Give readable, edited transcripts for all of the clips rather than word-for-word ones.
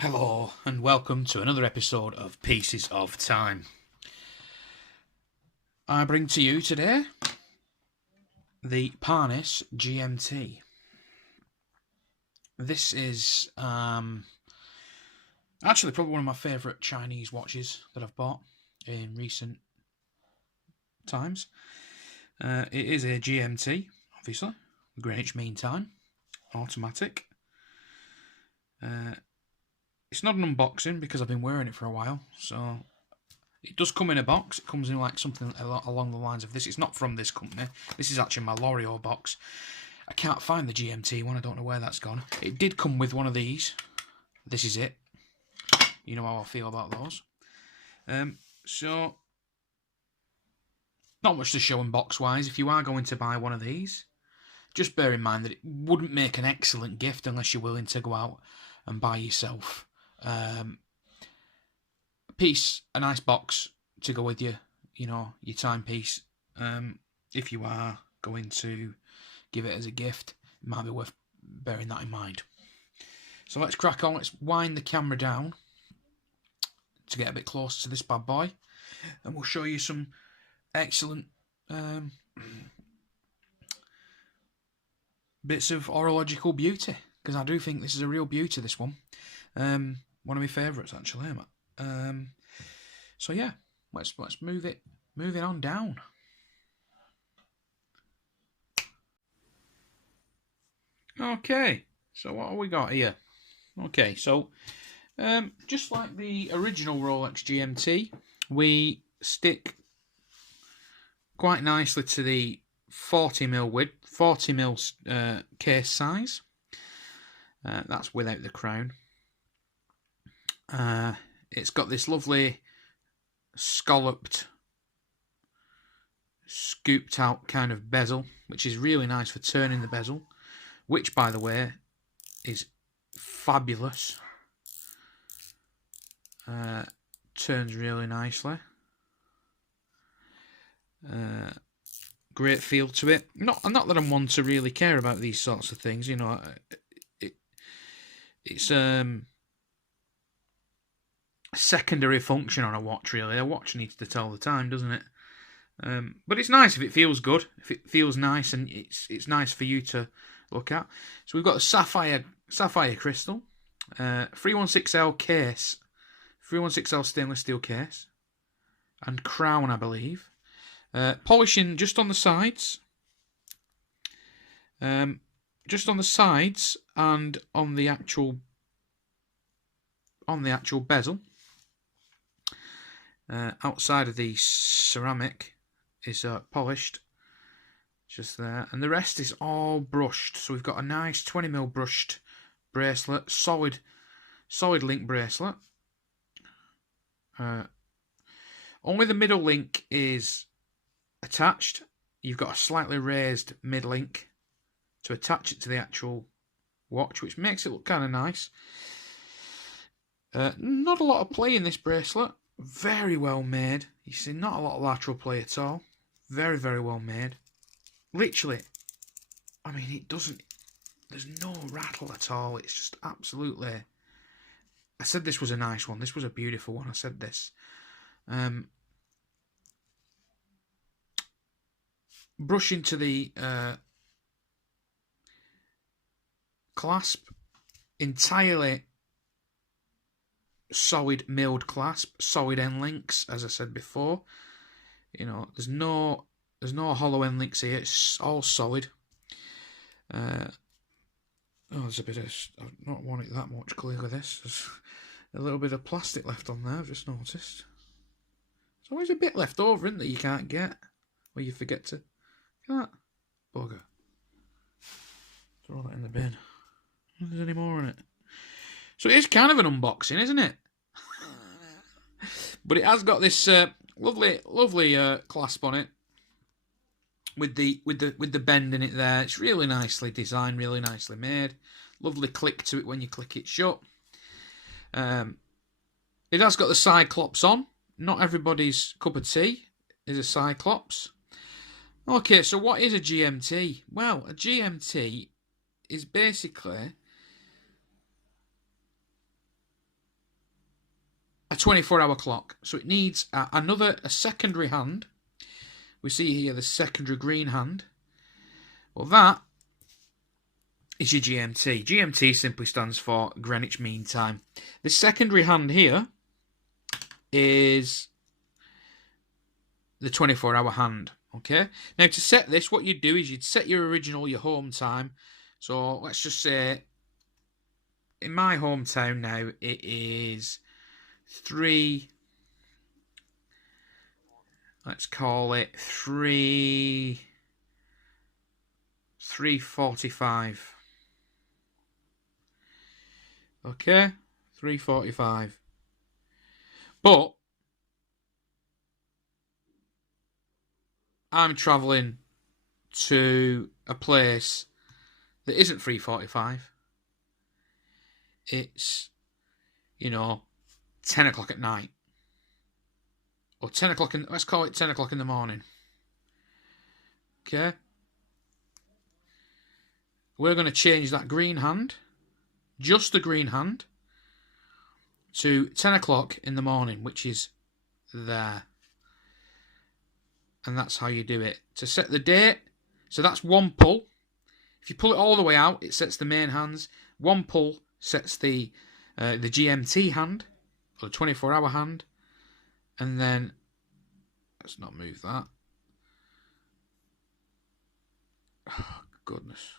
Hello and welcome to another episode of Pieces of Time. I bring to you today the Parnis GMT. This is actually probably one of my favourite Chinese watches that I've bought in recent times. It is a GMT, obviously, Greenwich Mean Time, automatic. It's not an unboxing because I've been wearing it for a while, so it does come in a box. It comes in like something along the lines of this. It's not from this company. This is actually my L'Oreal box. I can't find the GMT one. I don't know where that's gone. It did come with one of these. This is it. You know how I feel about those. So, not much to show in box-wise. If you are going to buy one of these, just bear in mind that it wouldn't make an excellent gift unless you're willing to go out and buy yourself a nice box to go with you, your timepiece. If you are going to give it as a gift, it might be worth bearing that in mind. So let's crack on. Let's wind the camera down to get a bit closer to this bad boy, and we'll show you some excellent bits of horological beauty, because I do think this is a real beauty, this one. One of my favourites, actually. So yeah, let's move it on down. Okay, so what have we got here? Okay, so just like the original Rolex GMT, we stick quite nicely to the 40mm width, 40mm case size. That's without the crown. It's got this lovely scalloped, scooped out kind of bezel, which is really nice for turning the bezel, which, by the way, is fabulous. Turns really nicely. Great feel to it. Not that I'm one to really care about these sorts of things, it's secondary function on a watch, really. A watch needs to tell the time, doesn't it? But it's nice if it feels good, if it feels nice, and it's nice for you to look at. So we've got a sapphire crystal, 316L case, 316L stainless steel case, and crown, I believe. Polishing just on the sides, and on the actual bezel. Outside of the ceramic is polished, just there, and the rest is all brushed. So we've got a nice 20mm brushed bracelet, solid link bracelet. Only the middle link is attached. You've got a slightly raised mid link to attach it to the actual watch, which makes it look kind of nice. Not a lot of play in this bracelet. Very well made. You see, not a lot of lateral play at all. Very, very well made. Literally, I mean, there's no rattle at all. It's just absolutely... I said this was a nice one. This was a beautiful one. I said this. Brush into the clasp, entirely solid milled clasp, solid end links, as I said before. There's no hollow end links here. It's all solid. There's a bit of... I've not worn it that much, clearly. There's a little bit of plastic left on there, I've just noticed. There's always a bit left over, isn't there, you can't get, or you forget to... Look at that. Bugger. Throw that in the bin. If there's any more in it. So it is kind of an unboxing, isn't it? But it has got this lovely clasp on it, with the bend in it there. It's really nicely designed, really nicely made. Lovely click to it when you click it shut. It has got the Cyclops on. Not everybody's cup of tea is a Cyclops. Okay, so what is a GMT? Well, a GMT is basically 24-hour clock. So it needs a secondary hand. We see here the secondary green hand. Well, that is your GMT. GMT simply stands for Greenwich Mean Time. The secondary hand here is the 24-hour hand. Okay. Now, to set this, what you'd do is you'd set your home time. So let's just say, in my hometown now, it is 3:45. Okay, 3:45. But I'm travelling to a place that isn't 3:45. It's, 10 o'clock at night. Or 10 o'clock let's call it 10 o'clock in the morning. Okay. We're going to change that green hand, just the green hand, to 10 o'clock in the morning, which is there. And that's how you do it. To set the date, so that's one pull. If you pull it all the way out, it sets the main hands. One pull sets the GMT hand, or the 24-hour hand. And then, let's not move that. Oh, goodness.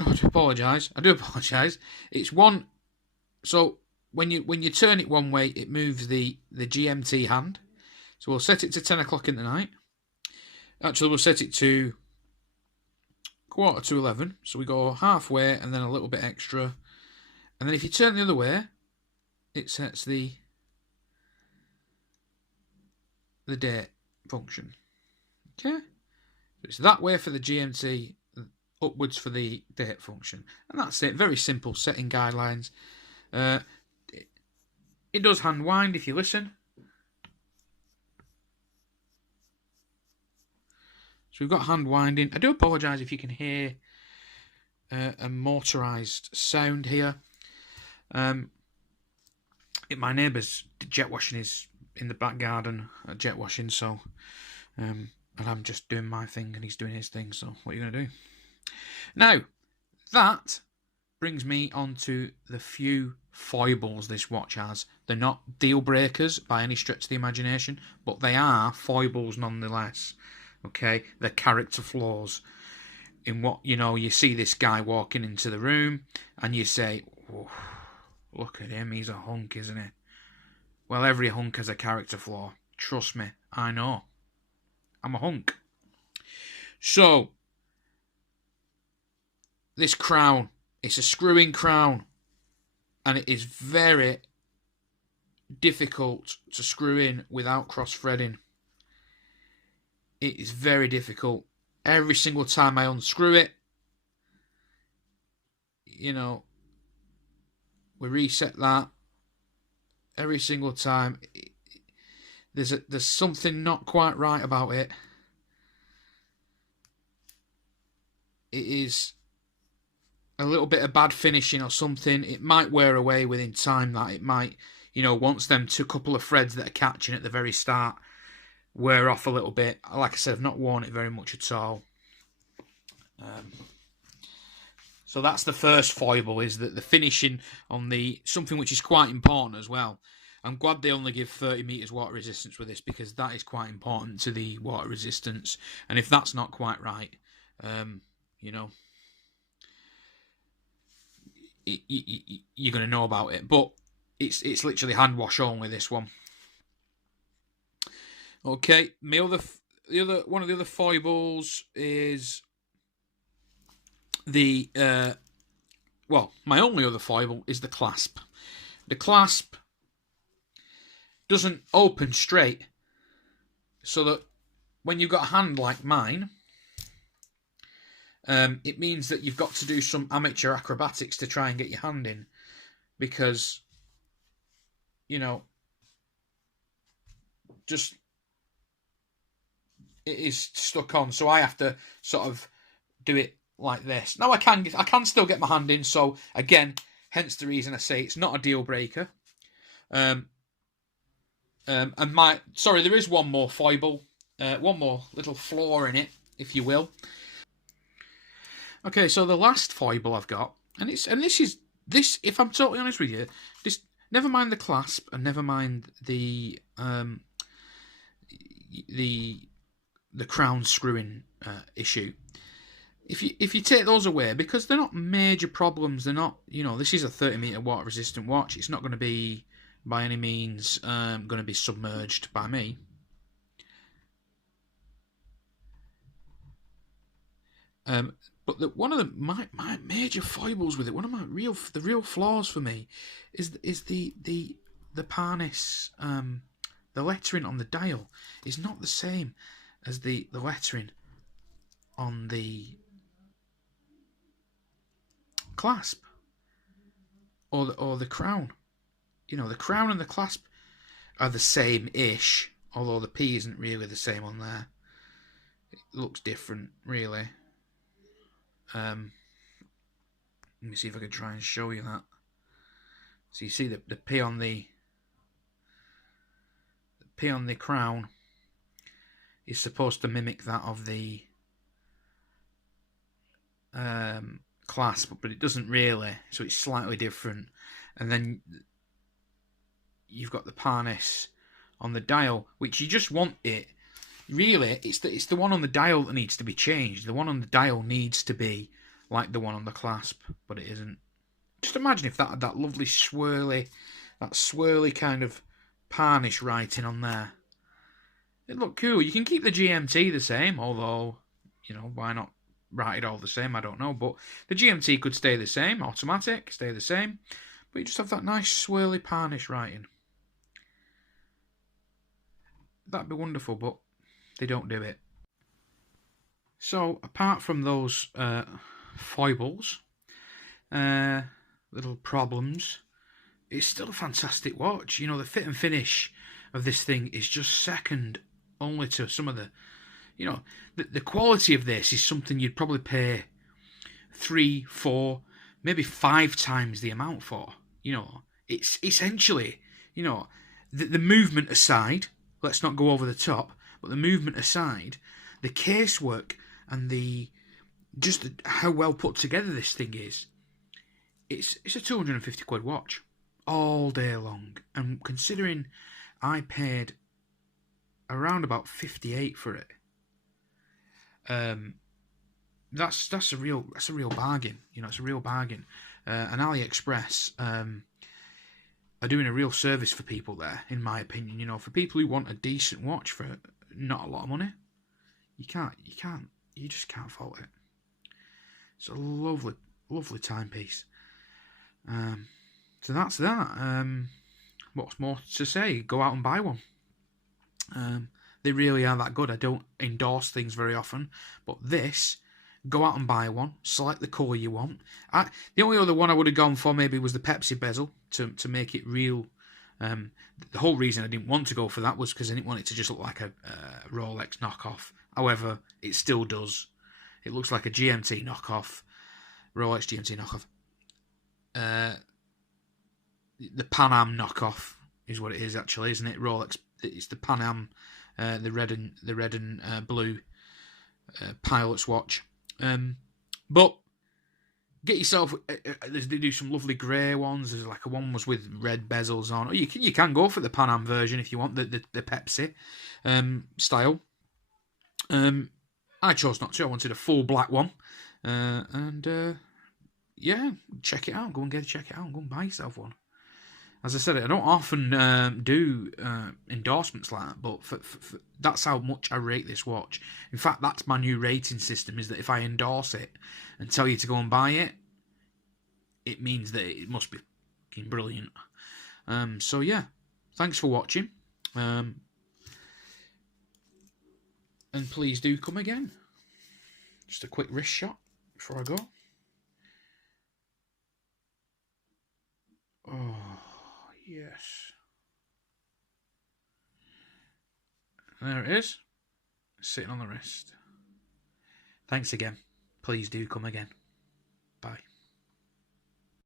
Oh, I do apologise. It's one. So when you turn it one way, it moves the GMT hand. So we'll set it to 10 o'clock in the night. Actually, we'll set it to 11:15. So we go halfway and then a little bit extra. And then if you turn the other way, it sets the date function. Okay? So it's that way for the GMT, upwards for the date function. And that's it. Very simple setting guidelines. It does hand wind if you listen. So we've got hand winding. I do apologise if you can hear a motorised sound here. My neighbour's jet washing is in the back garden, jet washing, so and I'm just doing my thing and he's doing his thing, so what are you going to do? Now, that brings me on to the few foibles this watch has. They're not deal breakers by any stretch of the imagination, but they are foibles nonetheless. Okay, they're character flaws. In what, you see this guy walking into the room and you say, oh, look at him, he's a hunk, isn't he? Well, every hunk has a character flaw. Trust me, I know. I'm a hunk. So, this crown, it's a screw-in crown, and it is very difficult to screw in without cross-threading. It is very difficult. Every single time I unscrew it, we reset that. Every single time, there's something not quite right about it. It is a little bit of bad finishing or something. It might wear away within time. That it might, once them couple of threads that are catching at the very start wear off a little bit. Like I said, I've not worn it very much at all. So that's the first foible, is that the finishing on something which is quite important as well. I'm glad they only give 30 metres water resistance with this, because that is quite important to the water resistance. And if that's not quite right, you're going to know about it. But it's literally hand wash only, this one. Okay, one of the other foibles is my only other foible is the clasp. The clasp doesn't open straight, so that when you've got a hand like mine, it means that you've got to do some amateur acrobatics to try and get your hand in, because just, it is stuck on, so I have to sort of do it like this. Now I can still get my hand in, so again, hence the reason I say it's not a deal breaker. And there is one more foible, one more little flaw in it, if you will. Okay, so the last foible I've got, and this is, if I'm totally honest with you, this, never mind the clasp and never mind the crown screwing issue. If you take those away, because they're not major problems, they're not, this is a 30-meter water resistant watch. It's not going to be by any means going to be submerged by me. But one of my major foibles with it, one of my real flaws for me, is the Parnis, the lettering on the dial is not the same as the lettering on the clasp or the crown. The crown and the clasp are the same-ish, although the P isn't really the same on there. It looks different, really. Let me see if I can try and show you that. So you see the P on the crown is supposed to mimic that of the clasp, but it doesn't really. So it's slightly different. And then you've got the Parnis on the dial, which you just want it. Really, it's the one on the dial that needs to be changed. The one on the dial needs to be like the one on the clasp, but it isn't. Just imagine if that had that lovely swirly kind of Parnis writing on there. It'd look cool. You can keep the GMT the same, although, why not write it all the same? I don't know, but the GMT could stay the same, automatic, stay the same, but you just have that nice swirly Parnis writing. That'd be wonderful, but they don't do it. So, apart from those foibles, little problems, it's still a fantastic watch. The fit and finish of this thing is just second only to some of the, the quality of this is something you'd probably pay 3, 4, maybe 5 times the amount for. It's essentially, the movement aside, let's not go over the top, but the movement aside, the casework and how well put together this thing is, it's a 250 quid watch all day long. And considering I paid around about 58 for it, that's a real bargain. It's a real bargain. And AliExpress are doing a real service for people there, in my opinion. For people who want a decent watch for not a lot of money, you just can't fault it. It's a lovely timepiece. So that's that. What's more to say? Go out and buy one. They really are that good. I don't endorse things very often, but this, go out and buy one. Select the colour you want. The only other one I would have gone for maybe was the Pepsi bezel to make it real. The whole reason I didn't want to go for that was because I didn't want it to just look like a Rolex knockoff. However, it still does. It looks like a GMT knockoff, Rolex GMT knockoff. The Pan Am knockoff is what it is, actually, isn't it? Rolex. It's the Pan Am, the red and blue pilot's watch. But get yourself. They do some lovely grey ones. There's like a one was with red bezels on. Or you can go for the Pan Am version if you want the Pepsi style. I chose not to. I wanted a full black one, yeah, check it out. Check it out. Go and buy yourself one. As I said, I don't often do endorsements like that, but for that's how much I rate this watch. In fact, that's my new rating system, is that if I endorse it and tell you to go and buy it, it means that it must be fucking brilliant. So yeah, thanks for watching. And please do come again. Just a quick wrist shot before I go. Oh, yes. There it is. Sitting on the wrist. Thanks again. Please do come again. Bye.